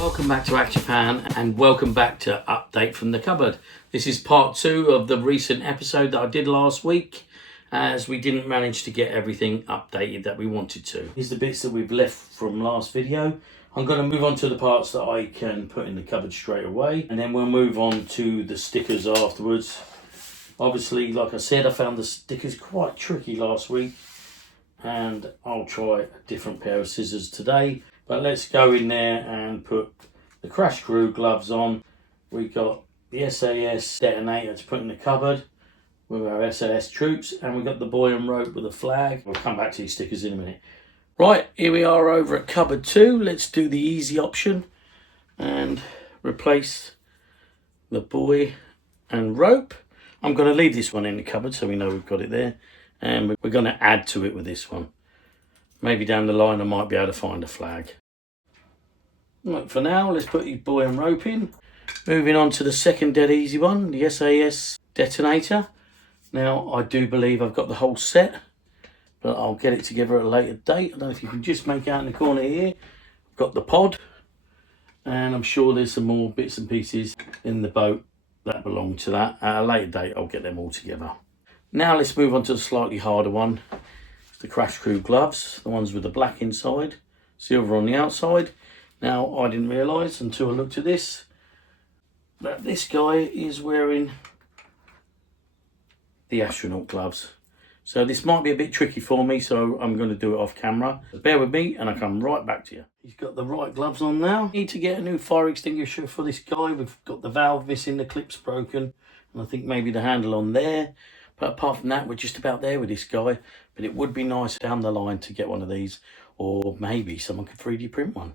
Welcome back to Action Fan and welcome back to Update from the Cupboard. This is part 2 of the recent episode that I did last week, as we didn't manage to get everything updated that we wanted to. Here's the bits that we've left from last video. I'm going to move on to the parts that I can put in the cupboard straight away, and then we'll move on to the stickers afterwards. Obviously, like I said, I found the stickers quite tricky last week, and I'll try a different pair of scissors today. But let's go in there and put the crash crew gloves on. We've got the SAS detonator to put in the cupboard with our SAS troops, and we've got the buoy and rope with a flag. We'll come back to these stickers in a minute. Right, here we are over at cupboard 2. Let's do the easy option and replace the buoy and rope. I'm going to leave this one in the cupboard so we know we've got it there, and we're going to add to it with this one. Maybe down the line I might be able to find a flag. Right, for now, let's put the buoy and rope in. Moving on to the second dead easy one, the SAS detonator. Now, I do believe I've got the whole set, but I'll get it together at a later date. I don't know if you can just make out in the corner here. I've got the pod, and I'm sure there's some more bits and pieces in the boat that belong to that. At a later date, I'll get them all together. Now, let's move on to the slightly harder one. The crash crew gloves, the ones with the black inside, silver on the outside. Now, I didn't realise until I looked at this that this guy is wearing the astronaut gloves. So this might be a bit tricky for me, so I'm going to do it off camera. Bear with me and I'll come right back to you. He's got the right gloves on now. Need to get a new fire extinguisher for this guy. We've got the valve missing, the clip's broken, and I think maybe the handle on there. But apart from that, we're just about there with this guy. But it would be nice down the line to get one of these, or maybe someone could 3D print one.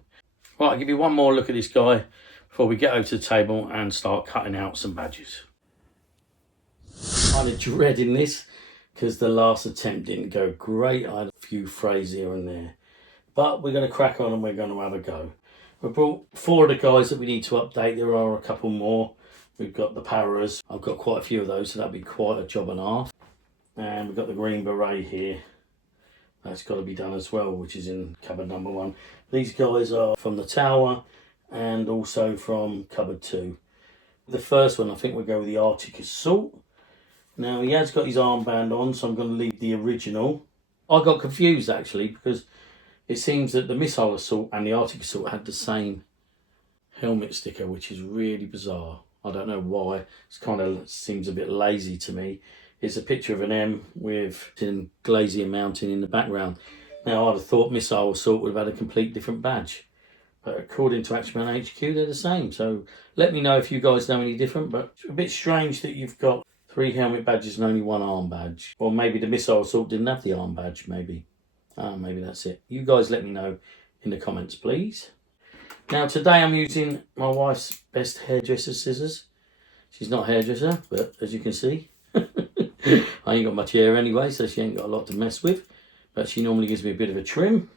Right, I'll give you one more look at this guy before we get over to the table and start cutting out some badges. I'm dreading this because the last attempt didn't go great. I had a few frays here and there. But we're going to crack on and we're going to have a go. We brought 4 of the guys that we need to update. There are a couple more. We've got the paras. I've got quite a few of those, so that'll be quite a job and a half. And we've got the green beret here. That's got to be done as well, which is in cupboard number 1. These guys are from the tower and also from cupboard 2. The first one, I think we'll go with the Arctic Assault. Now, he has got his armband on, so I'm going to leave the original. I got confused, actually, because it seems that the Missile Assault and the Arctic Assault had the same helmet sticker, which is really bizarre. I don't know why. It kind of seems a bit lazy to me. It's a picture of an M with Glacier Mountain in the background. Now, I'd have thought Missile Assault would have had a complete different badge. But according to Action Man HQ, they're the same. So let me know if you guys know any different. But it's a bit strange that you've got 3 helmet badges and only 1 arm badge. Or maybe the Missile Assault didn't have the arm badge, maybe. Maybe that's it. You guys let me know in the comments, please. Now, today I'm using my wife's best hairdresser scissors. She's not a hairdresser, but as you can see, I ain't got much hair anyway, so she ain't got a lot to mess with. But she normally gives me a bit of a trim.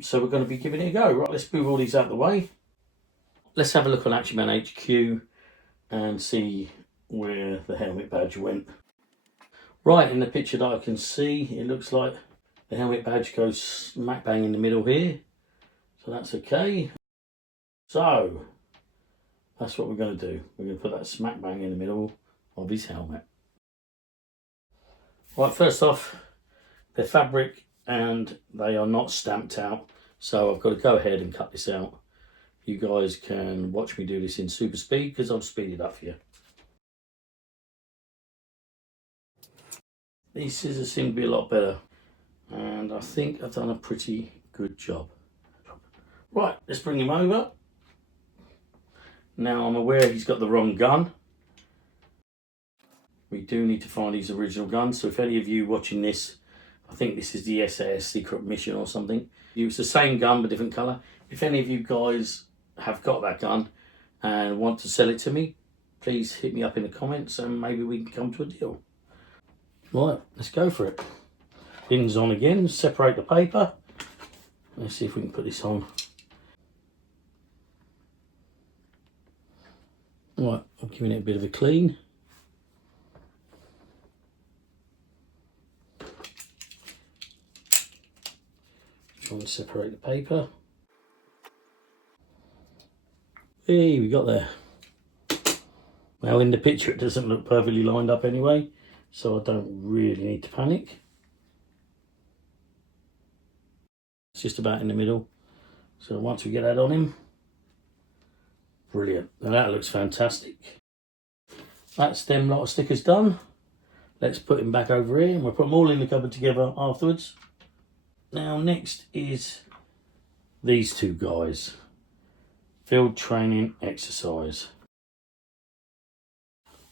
So we're going to be giving it a go. Right, let's move all these out of the way. Let's have a look on Action Man HQ and see where the helmet badge went. Right, in the picture that I can see, it looks like the helmet badge goes smack bang in the middle here. So that's okay. So that's what we're going to do. We're going to put that smack bang in the middle of his helmet. Right, first off, they're fabric and they are not stamped out. So I've got to go ahead and cut this out. You guys can watch me do this in super speed because I'll speed it up for you. These scissors seem to be a lot better. And I think I've done a pretty good job. Right, let's bring him over. Now I'm aware he's got the wrong gun. We do need to find his original gun. So if any of you watching this, I think this is the SAS Secret Mission or something. Use the same gun but different colour. If any of you guys have got that gun and want to sell it to me, please hit me up in the comments and maybe we can come to a deal. Right, let's go for it. Pins on again, separate the paper. Let's see if we can put this on. Right, I'm giving it a bit of a clean. Try and separate the paper. Hey, we got there. Now in the picture it doesn't look perfectly lined up anyway, so I don't really need to panic. It's just about in the middle. So once we get that on him, brilliant. Now that looks fantastic. That's them lot of stickers done. Let's put him back over here and we'll put them all in the cupboard together afterwards. Now next is these two guys. Field training exercise.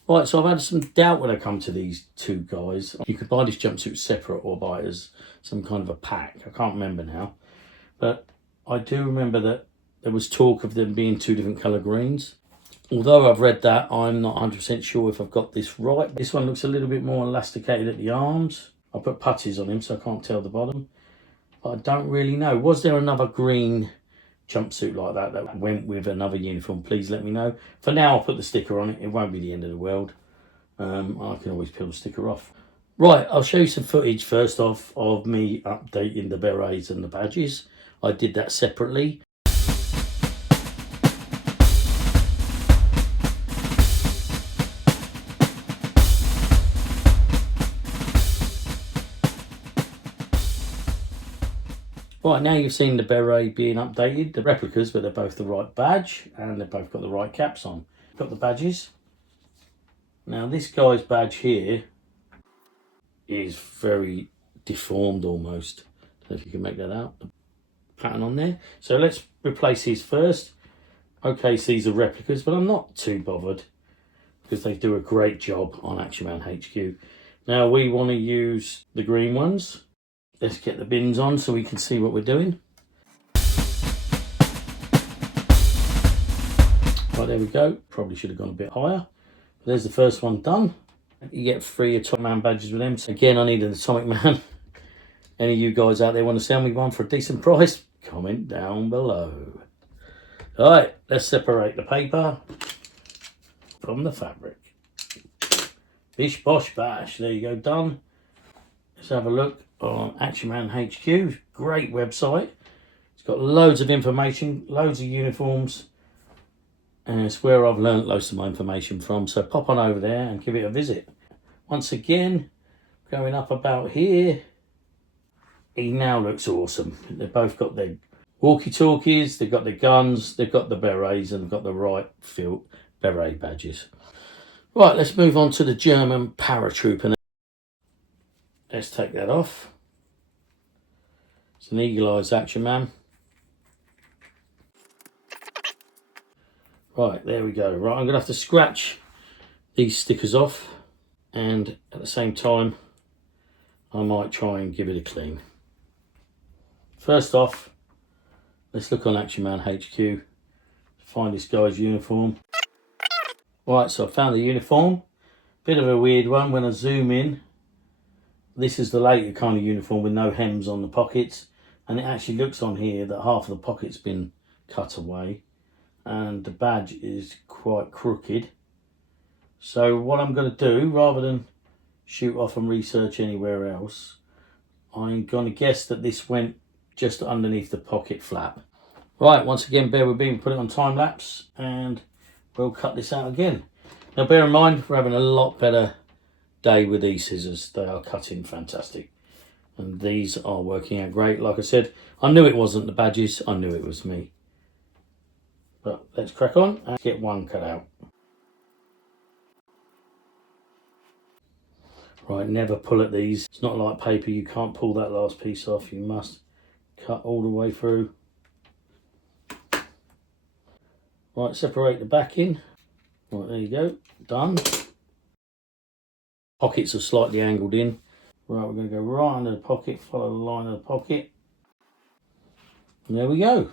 Right, so I've had some doubt when I come to these two guys. You could buy this jumpsuit separate or buy it as some kind of a pack. I can't remember now. But I do remember that there was talk of them being two different colour greens. Although I've read that, I'm not 100% sure if I've got this right. This one looks a little bit more elasticated at the arms. I put putties on him so I can't tell the bottom. But I don't really know. Was there another green jumpsuit like that went with another uniform? Please let me know. For now, I'll put the sticker on it. It won't be the end of the world. I can always peel the sticker off. Right, I'll show you some footage first off of me updating the berets and the badges. I did that separately. Right, now you've seen the beret being updated, the replicas, but they're both the right badge and they've both got the right caps on. Got the badges. Now this guy's badge here is very deformed almost. I don't know if you can make that out. The pattern on there. So let's replace these first. Okay, so these are replicas, but I'm not too bothered because they do a great job on Action Man HQ. Now we want to use the green ones. Let's get the bins on so we can see what we're doing. Right, there we go. Probably should have gone a bit higher. There's the first one done. You get 3 Atomic Man badges with them. So again, I need an Atomic Man. Any of you guys out there want to sell me one for a decent price? Comment down below. All right, let's separate the paper from the fabric. Bish, bosh, bash. There you go, done. Let's have a look on Action Man HQ. Great website. It's got loads of information, loads of uniforms, and it's where I've learnt loads of my information from. So pop on over there and give it a visit. Once again, going up about here, he now looks awesome. They've both got their walkie-talkies, they've got their guns, they've got the berets, and they've got the right field beret badges. Right, let's move on to the German paratrooper. Let's take that off. It's an eagle-eyed Action Man. Right, there we go. Right, I'm going to have to scratch these stickers off, and at the same time, I might try and give it a clean. First off, let's look on Action Man HQ, find this guy's uniform. Right, so I found the uniform. Bit of a weird one when I zoom in. This is the later kind of uniform with no hems on the pockets, and it actually looks on here that half of the pocket's been cut away and the badge is quite crooked. So what I'm going to do, rather than shoot off and research anywhere else, I'm going to guess that this went just underneath the pocket flap. Right, once again, bear with me, we'll put it on time lapse and we'll cut this out again. Now bear in mind, we're having a lot better day with these scissors. They are cutting fantastic and these are working out great. Like I said, I knew it wasn't the badges, I knew it was me. But let's crack on and get one cut out. Right, never pull at these. It's not like paper, you can't pull that last piece off. You must cut all the way through. Right, separate the back in. Right, there you go, done. Pockets are slightly angled in. Right, we're going to go right under the pocket, follow the line of the pocket. And there we go.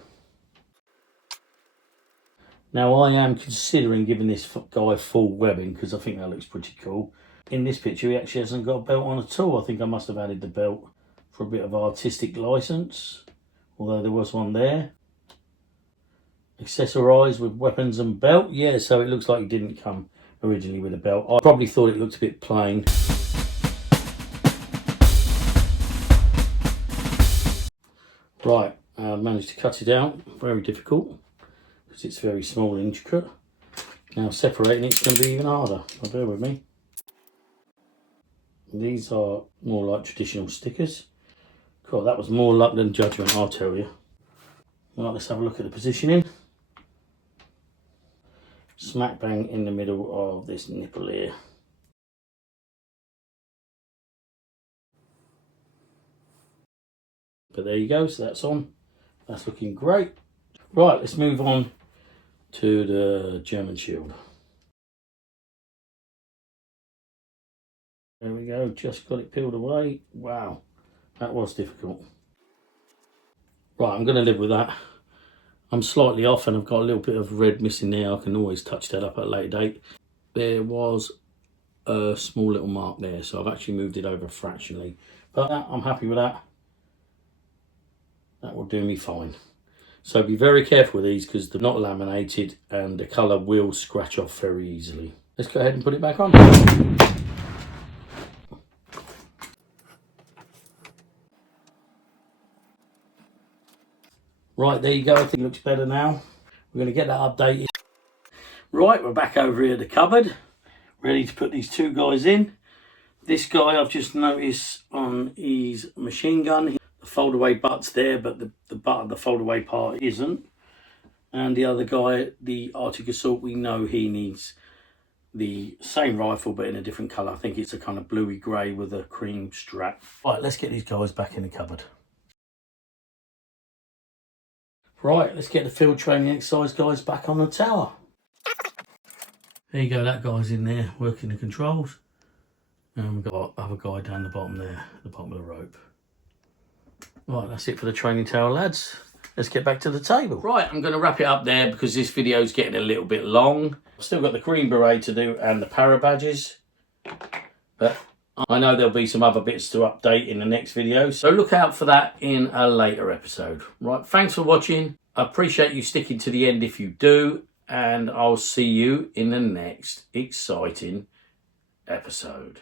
Now I am considering giving this guy full webbing because I think that looks pretty cool. In this picture he actually hasn't got a belt on at all. I think I must have added the belt for a bit of artistic license, although there was one there. Accessorised with weapons and belt. Yeah, so it looks like he didn't come originally with a belt. I probably thought it looked a bit plain. Right, I managed to cut it out. Very difficult. because it's very small and intricate. Now separating it's going to be even harder, so bear with me. These are more like traditional stickers. Cool, that was more luck than judgment, I'll tell you. Right, let's have a look at the positioning. Smack bang in the middle of this nipple here. But there you go, so that's on. That's looking great. Right, let's move on to the German shield. There we go, just got it peeled away. Wow, that was difficult. Right, I'm going to live with that. I'm slightly off and I've got a little bit of red missing there. I can always touch that up at a later date. There was a small little mark there, so I've actually moved it over fractionally. But I'm happy with that. That will do me fine. So be very careful with these because they're not laminated and the colour will scratch off very easily. Let's go ahead and put it back on. Right, there you go. I think it looks better now. We're going to get that updated. Right, we're back over here at the cupboard, ready to put these two guys in. This guy I've just noticed on his machine gun, the fold away butt's there, but the butt of the fold away part isn't. And the other guy, the Arctic Assault, we know he needs the same rifle but in a different colour. I think it's a kind of bluey grey with a cream strap. Right, let's get these guys back in the cupboard. Right, let's get the field training exercise guys back on the tower. There you go, that guy's in there working the controls. And we've got the other guy down the bottom there, the bottom of the rope. Right, that's it for the training tower, lads. Let's get back to the table. Right, I'm going to wrap it up there because this video is getting a little bit long. I've still got the green beret to do and the para badges. But I know there'll be some other bits to update in the next video. So look out for that in a later episode. Right, thanks for watching. I appreciate you sticking to the end if you do. And I'll see you in the next exciting episode.